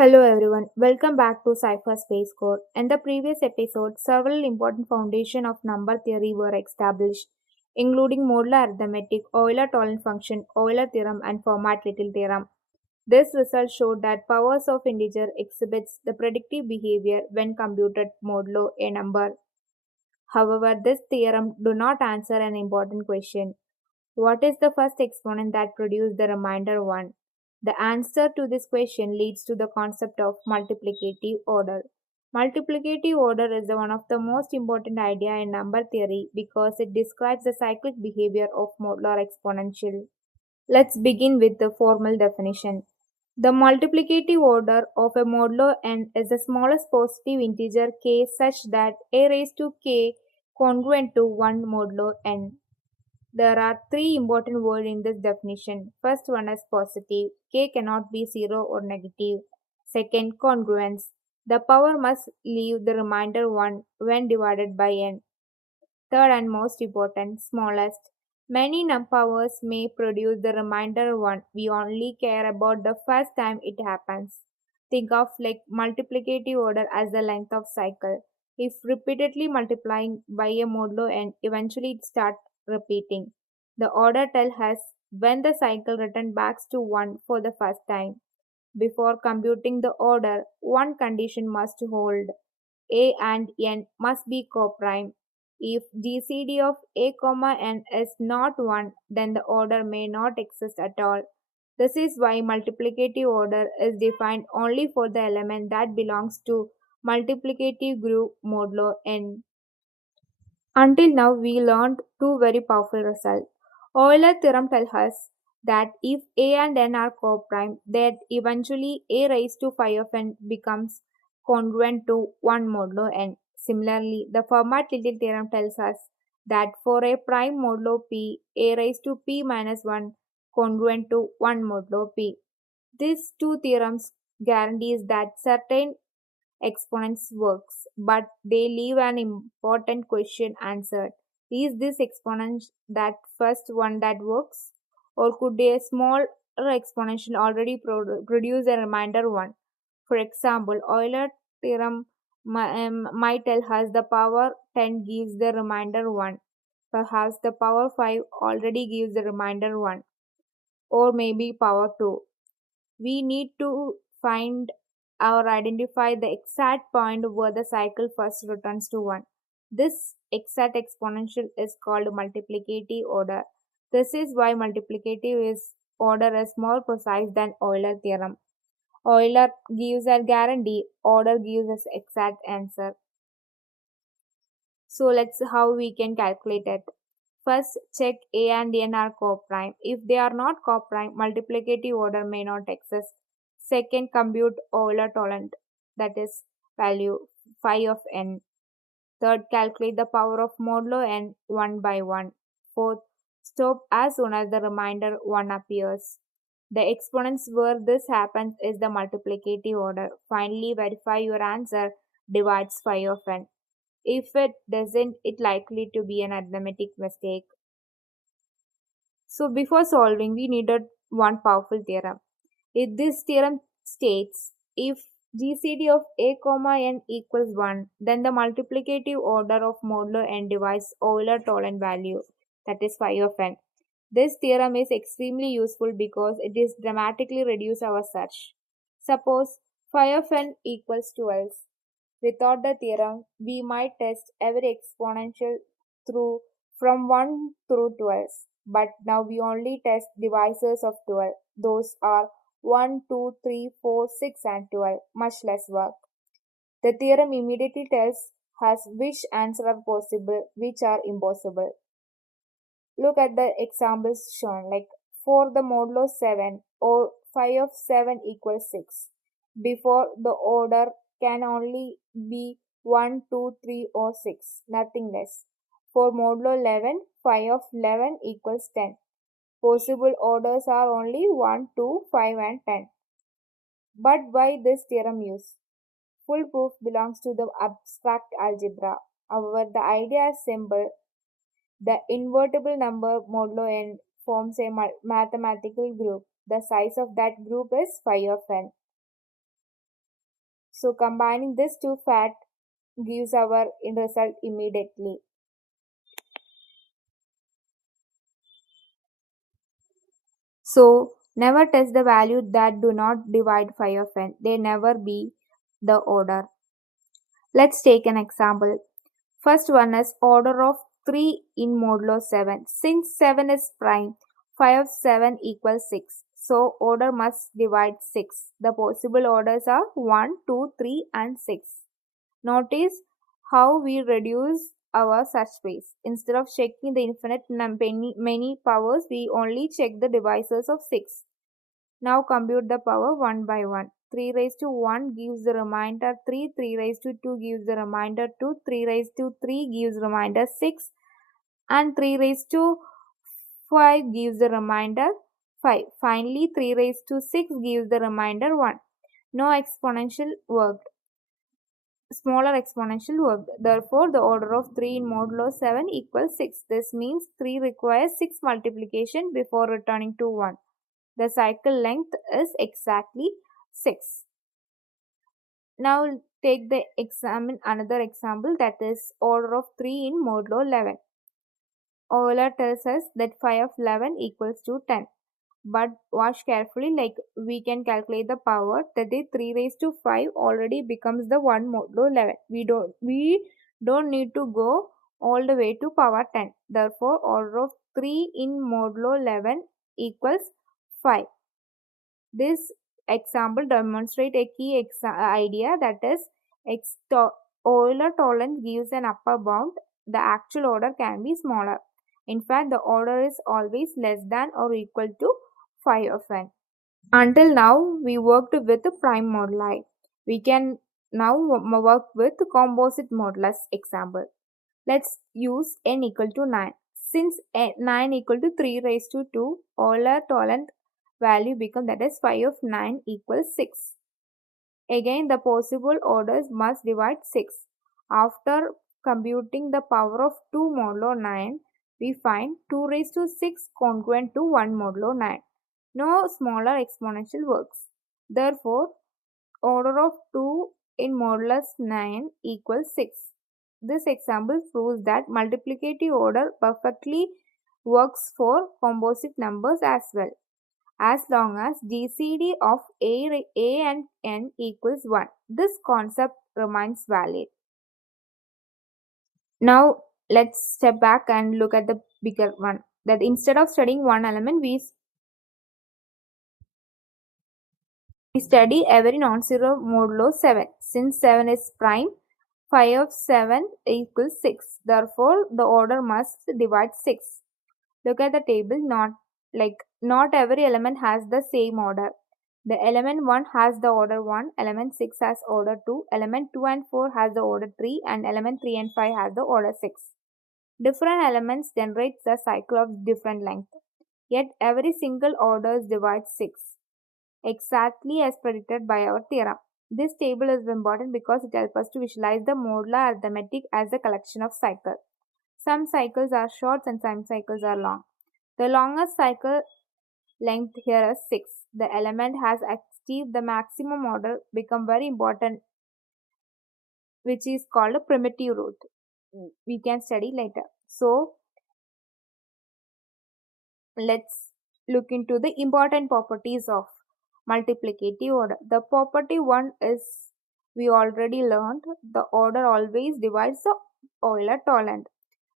Hello everyone, welcome back to ZypherSpaceCore. In the previous episode, several important foundations of number theory were established, including modular arithmetic, Euler-Tolen function, Euler theorem, and Fermat-Little theorem. This result showed that powers of integer exhibits the predictive behavior when computed modulo a number. However, this theorem do not answer an important question. What is the first exponent that produced the remainder 1? The answer to this question leads to the concept of multiplicative order. Multiplicative order is one of the most important idea in number theory because it describes the cyclic behavior of modular exponential. Let's begin with the formal definition. The multiplicative order of a modulo n is the smallest positive integer k such that a raised to k congruent to 1 modulo n. There are three important words in this definition. First one is positive. K cannot be 0 or negative. Second, congruence. The power must leave the remainder 1 when divided by n. Third and most important, smallest. Many powers may produce the remainder 1. We only care about the first time it happens. Think of like multiplicative order as the length of cycle. If repeatedly multiplying by a modulo n, eventually it starts repeating. The order tells us when the cycle returns back to 1 for the first time. Before computing the order, one condition must hold. A and n must be coprime. If GCD of a comma n is not 1, then the order may not exist at all. This is why multiplicative order is defined only for the element that belongs to multiplicative group modulo n. Until now, we learned two very powerful results. Euler theorem tells us that if a and n are coprime, that eventually a raised to phi of n becomes congruent to 1 modulo n. Similarly, the Fermat-Little theorem tells us that for a prime modulo p, a raised to p minus 1 congruent to 1 modulo p. These two theorems guarantees that certain exponents works, but they leave an important question answered. Is this exponent that first one that works? Or could a smaller exponential already produce a remainder one? For example, Euler theorem might tell us the power 10 gives the remainder 1. Perhaps the power 5 already gives the remainder 1. Or maybe power 2. We need to find or identify the exact point where the cycle first returns to 1. This exact exponential is called multiplicative order. This is why multiplicative order is more precise than Euler theorem. Euler gives a guarantee, order gives us exact answer. So let's see how we can calculate it. First, check A and N are coprime. If they are not coprime, multiplicative order may not exist. Second, compute Euler-Tolen, that is value phi of n. Third, calculate the power of modulo n 1 by 1. Fourth, stop as soon as the remainder 1 appears. The exponents where this happens is the multiplicative order. Finally, verify your answer divides phi of n. If it doesn't, it likely to be an arithmetic mistake. So before solving, we needed one powerful theorem. If this theorem states if GCD of a comma n equals 1, then the multiplicative order of modulo n divides Euler-Tolen value, that is phi of n. This theorem is extremely useful because it is dramatically reduce our search. Suppose phi of n equals 12. Without the theorem, we might test every exponential through from 1 through 12. But now we only test divisors of 12. Those are 1, 2, 3, 4, 6 and 12. Much less work. The theorem immediately tells us which answers are possible, which are impossible. Look at the examples shown, like for the modulo 7 or phi of 7 equals 6. Before the order can only be 1, 2, 3 or 6, nothing less. For modulo 11, phi of 11 equals 10. Possible orders are only 1, 2, 5 and 10. But why this theorem use? Full proof belongs to the abstract algebra. However, the idea is simple. The invertible number modulo n forms a mathematical group. The size of that group is phi of n. So combining these two facts gives our result immediately. So never test the value that do not divide 5 of n. They never be the order. Let's take an example. First one is order of 3 in modulo 7. Since 7 is prime, 5 of 7 equals 6. So order must divide 6. The possible orders are 1, 2, 3 and 6. Notice how we reduce our search space. Instead of checking the infinite many powers, we only check the divisors of 6. Now compute the power one by one. 3 raised to 1 gives the remainder 3, 3 raised to 2 gives the remainder 2, 3 raised to 3 gives remainder 6 and 3 raised to 5 gives the remainder 5. Finally 3 raised to 6 gives the remainder 1. No exponential worked. Smaller exponential worked. Therefore, the order of 3 in modulo 7 equals 6. This means 3 requires 6 multiplication before returning to 1. The cycle length is exactly 6. Now take the another example, that is order of 3 in modulo 11. Euler tells us that 5 of 11 equals to 10. But watch carefully, like we can calculate the power, that is 3 raised to 5 already becomes the 1 modulo 11. We don't need to go all the way to power 10. Therefore, order of 3 in modulo 11 equals 5. This example demonstrates a key idea, that is Euler tolerance gives an upper bound. The actual order can be smaller. In fact, the order is always less than or equal to 5 of n. Until now, we worked with prime moduli. We can now work with composite modulus example. Let's use n equal to 9. Since 9 equal to 3 raised to 2, Euler tolerant value becomes, that is 5 of 9 equals 6. Again, the possible orders must divide 6. After computing the power of 2 modulo 9, we find 2 raised to 6 congruent to 1 modulo 9. No smaller exponential works. Therefore, order of 2 in modulus 9 equals 6. This example proves that multiplicative order perfectly works for composite numbers as well, as long as GCD of A and N equals 1. This concept remains valid. Now let's step back and look at the bigger one, that instead of studying one element, we study every non-zero modulo 7. Since 7 is prime, 5 of 7 equals 6. Therefore, the order must divide 6. Look at the table. Not every element has the same order. The element 1 has the order 1, element 6 has order 2, element 2 and 4 has the order 3, and element 3 and 5 has the order 6. Different elements generate the cycle of different length. Yet every single order divides 6, exactly as predicted by our theorem. This table is important because it helps us to visualize the modular arithmetic as a collection of cycles. Some cycles are short and some cycles are long. The longest cycle length here is 6. The element has achieved the maximum order become very important, which is called a primitive root. We can study later. So let's look into the important properties of multiplicative order. The property 1 is, we already learned, the order always divides the Euler tolerant.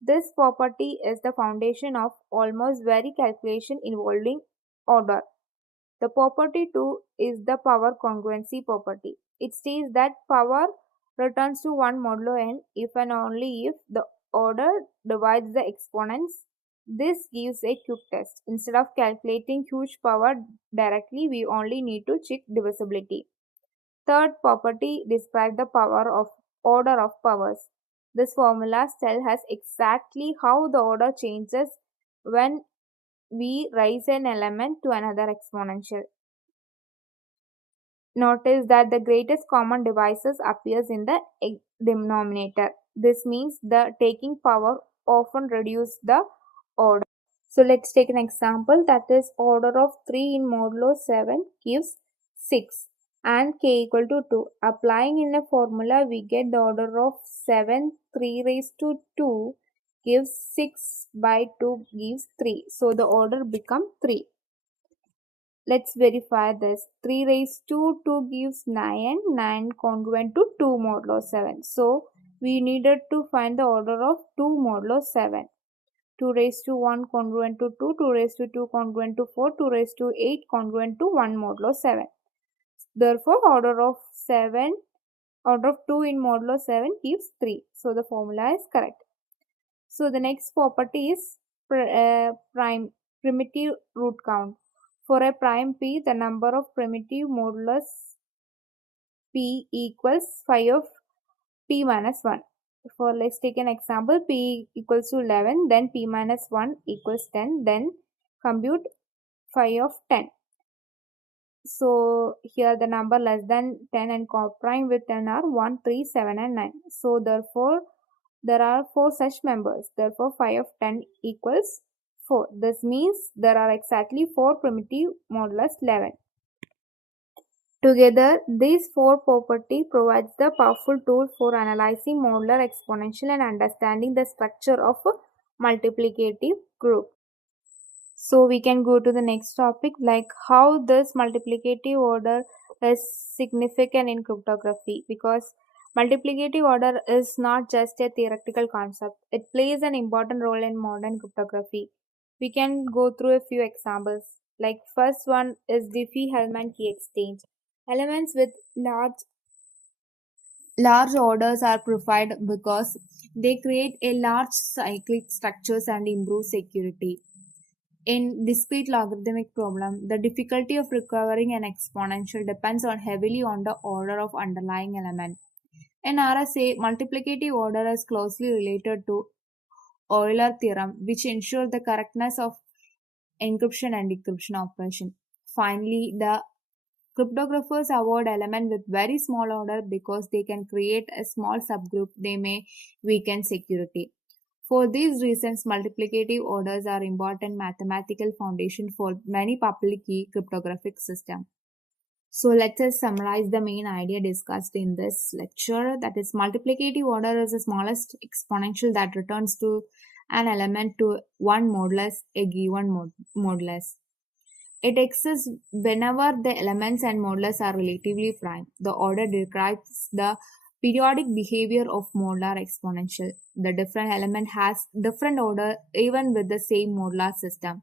This property is the foundation of almost every calculation involving order. The property 2 is the power congruency property. It states that power returns to 1 modulo n if and only if the order divides the exponents. This gives a quick test. Instead of calculating huge power directly, we only need to check divisibility. Third property describes the power of order of powers. This formula tells us exactly how the order changes when we raise an element to another exponential. Notice that the greatest common divisors appears in the denominator. This means the taking power often reduces the order. So let's take an example, that is order of 3 in modulo 7 gives 6 and k equal to 2. Applying in a formula, we get the order of 7, 3 raised to 2 gives 6 by 2 gives 3. So the order becomes 3. Let's verify this. 3 raised to 2 gives 9, 9 congruent to 2 modulo 7. So we needed to find the order of 2 modulo 7. 2 raised to 1 congruent to 2, 2 raised to 2 congruent to 4, 2 raised to 8 congruent to 1 modulo 7. Therefore, order of 2 in modulo 7 gives 3. So the formula is correct. So the next property is primitive root count. For a prime p, the number of primitive modulus p equals phi of p minus 1. Let's take an example. P equals to 11, then p minus 1 equals 10, then compute phi of 10. So here the number less than 10 and co-prime with 10 are 1, 3, 7 and 9. So therefore there are 4 such members. Therefore phi of 10 equals 4. This means there are exactly 4 primitive modulus 11. Together, these 4 property provides the powerful tool for analyzing modular exponential and understanding the structure of a multiplicative group. So we can go to the next topic, like how this multiplicative order is significant in cryptography, because multiplicative order is not just a theoretical concept. It plays an important role in modern cryptography. We can go through a few examples. Like first one is Diffie-Hellman Key Exchange. Elements with large orders are preferred because they create a large cyclic structures and improve security. In discrete logarithmic problem, the difficulty of recovering an exponential depends heavily on the order of underlying element. In RSA, multiplicative order is closely related to Euler theorem, which ensures the correctness of encryption and decryption operation. Finally, the cryptographers avoid elements with very small order because they can create a small subgroup. They may weaken security. For these reasons, multiplicative orders are important mathematical foundation for many public key cryptographic systems. So let us summarize the main idea discussed in this lecture. That is, multiplicative order is the smallest exponential that returns to an element to one modulus a given modulus. It exists whenever the elements and modulus are relatively prime. The order describes the periodic behavior of modular exponential. The different element has different order even with the same modular system.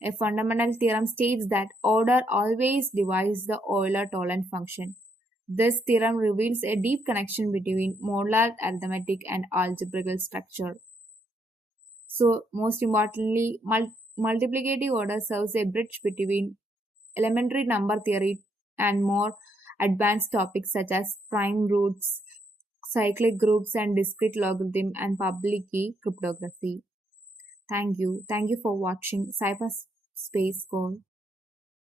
A fundamental theorem states that order always divides the Euler-Tolen function. This theorem reveals a deep connection between modular arithmetic and algebraic structure. So most importantly, multiplicative order serves a bridge between elementary number theory and more advanced topics such as prime roots, cyclic groups, and discrete logarithm and public key cryptography. Thank you. Thank you for watching CyberspaceCore.